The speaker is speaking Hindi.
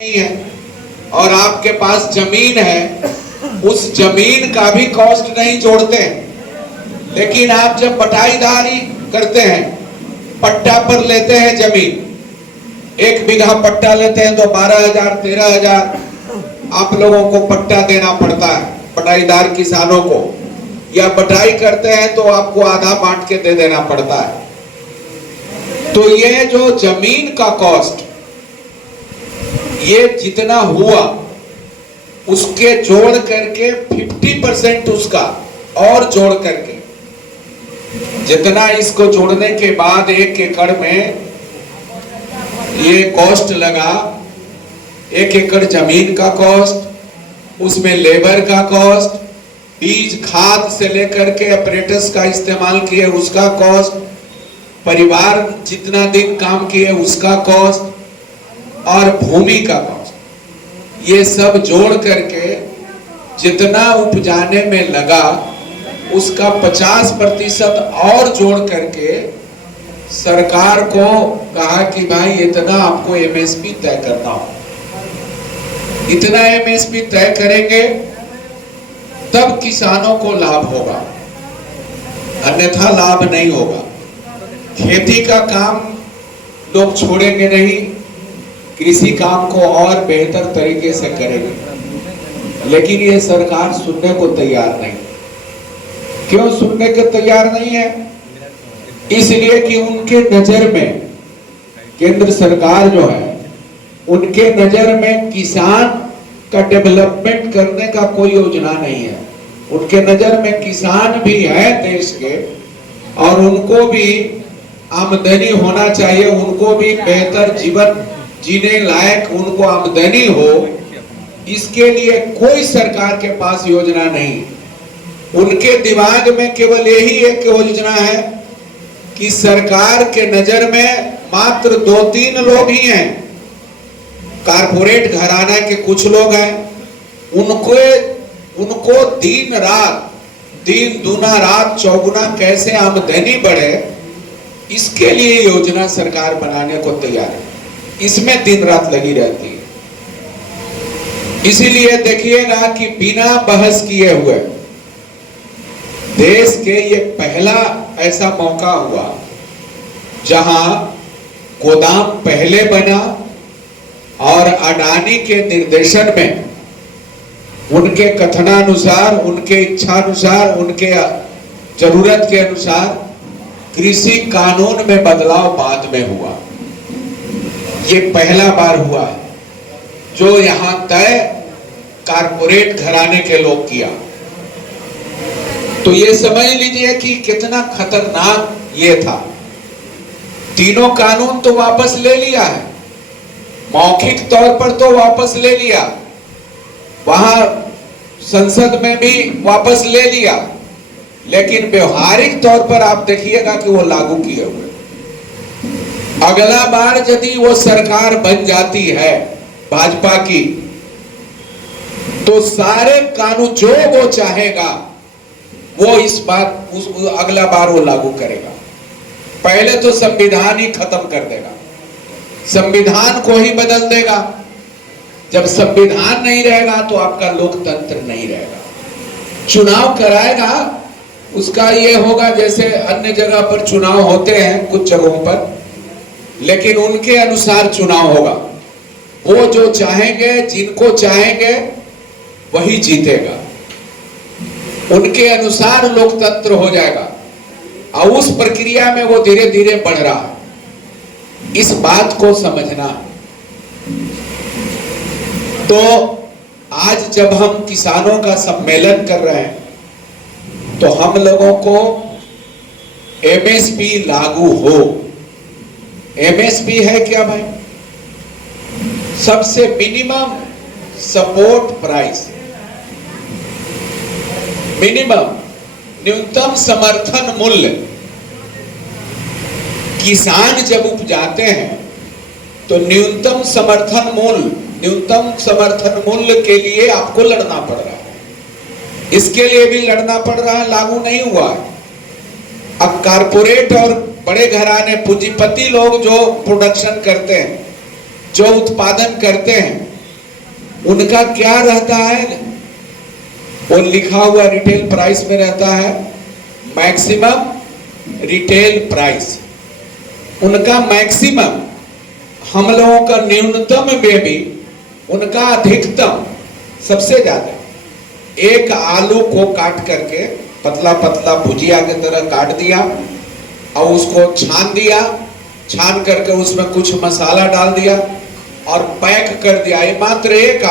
नहीं है और आपके पास जमीन है, उस जमीन का भी कॉस्ट नहीं जोड़ते हैं। लेकिन आप जब बटाईदारी करते हैं, पट्टा पर लेते हैं जमीन, 1 बीघा पट्टा लेते हैं तो 12,000 13,000 आप लोगों को पट्टा देना पड़ता है बटाईदार किसानों को, या बटाई करते हैं तो आपको आधा बांट के दे देना पड़ता है। तो ये जो जमीन का कॉस्ट, ये जितना हुआ उसके जोड़ करके 50% उसका और जोड़ करके, जितना इसको जोड़ने के बाद 1 एकड़ में ये कॉस्ट लगा, 1 एकड़ जमीन का कॉस्ट, उसमें लेबर का कॉस्ट, बीज खाद से लेकर के अपरेटस का इस्तेमाल किए उसका कॉस्ट, परिवार जितना दिन काम किए उसका कॉस्ट और भूमि का कॉस्ट, ये सब जोड़ करके जितना उपजाने में लगा उसका 50% और जोड़ करके सरकार को कहा कि भाई इतना आपको एमएसपी तय करना हो, इतना एमएसपी तय करेंगे तब किसानों को लाभ होगा, अन्यथा लाभ नहीं होगा। खेती का काम लोग छोड़ेंगे नहीं, कृषि काम को और बेहतर तरीके से करेंगे। लेकिन ये सरकार सुनने को तैयार नहीं। क्यों सुनने को तैयार नहीं है? इसलिए कि उनके नजर में, केंद्र सरकार जो है उनके नजर में किसान का डेवलपमेंट करने का कोई योजना नहीं है। उनके नजर में किसान भी है देश के और उनको भी आमदनी होना चाहिए, उनको भी बेहतर जीवन जीने लायक उनको आमदनी हो, इसके लिए कोई सरकार के पास योजना नहीं। उनके दिमाग में केवल यही एक योजना है कि सरकार के नजर में मात्र 2-3 लोग ही हैं, कारपोरेट घराना के कुछ लोग हैं, उनको दिन रात, दिन दूना रात चौगुना कैसे आमदनी बढ़े, इसके लिए योजना सरकार बनाने को तैयार है। इसमें दिन रात लगी रहती है। इसीलिए देखिएगा कि बिना बहस किए हुए देश के ये पहला ऐसा मौका हुआ जहां गोदाम पहले बना और अडानी के निर्देशन में, उनके कथनानुसार, उनके इच्छानुसार, उनके जरूरत के अनुसार कृषि कानून में बदलाव बाद में हुआ। ये पहला बार हुआ है जो यहां तय कारपोरेट घराने के लोग किया। तो ये समझ लीजिए कि कितना खतरनाक ये था। तीनों कानून तो वापस ले लिया है, मौखिक तौर पर तो वापस ले लिया, वहां संसद में भी वापस ले लिया, लेकिन व्यवहारिक तौर पर आप देखिएगा कि वो लागू किए हुए। अगला बार यदि वो सरकार बन जाती है भाजपा की, तो सारे कानून जो वो चाहेगा वो इस बात अगला बार वो लागू करेगा। पहले तो संविधान ही खत्म कर देगा, संविधान को ही बदल देगा। जब संविधान नहीं रहेगा तो आपका लोकतंत्र नहीं रहेगा। चुनाव कराएगा, उसका ये होगा जैसे अन्य जगह पर चुनाव होते हैं कुछ जगहों पर, लेकिन उनके अनुसार चुनाव होगा। वो जो चाहेंगे, जिनको चाहेंगे वही जीतेगा, उनके अनुसार लोकतंत्र हो जाएगा। और उस प्रक्रिया में वो धीरे धीरे बढ़ रहा है, इस बात को समझना। तो आज जब हम किसानों का सम्मेलन कर रहे हैं तो हम लोगों को एमएसपी लागू हो। एमएसपी है क्या भाई? सबसे मिनिमम सपोर्ट प्राइस, मिनिमम न्यूनतम समर्थन मूल्य। किसान जब उपजाते हैं तो न्यूनतम समर्थन मूल्य के लिए आपको लड़ना पड़ रहा है। इसके लिए भी लड़ना पड़ रहा है, लागू नहीं हुआ है। अब कारपोरेट और बड़े घराने पूंजीपति लोग जो प्रोडक्शन करते हैं, जो उत्पादन करते हैं, उनका क्या रहता है, वो लिखा हुआ रिटेल प्राइस में रहता है मैक्सिमम रिटेल प्राइस, उनका मैक्सिमम, हम लोगों का न्यूनतम में भी उनका अधिकतम सबसे ज्यादा। एक आलू को काट करके पतला पतला भुजिया की तरह काट दिया और उसको छान दिया, छान करके उसमें कुछ मसाला डाल दिया और पैक कर दिया। ये मात्र एक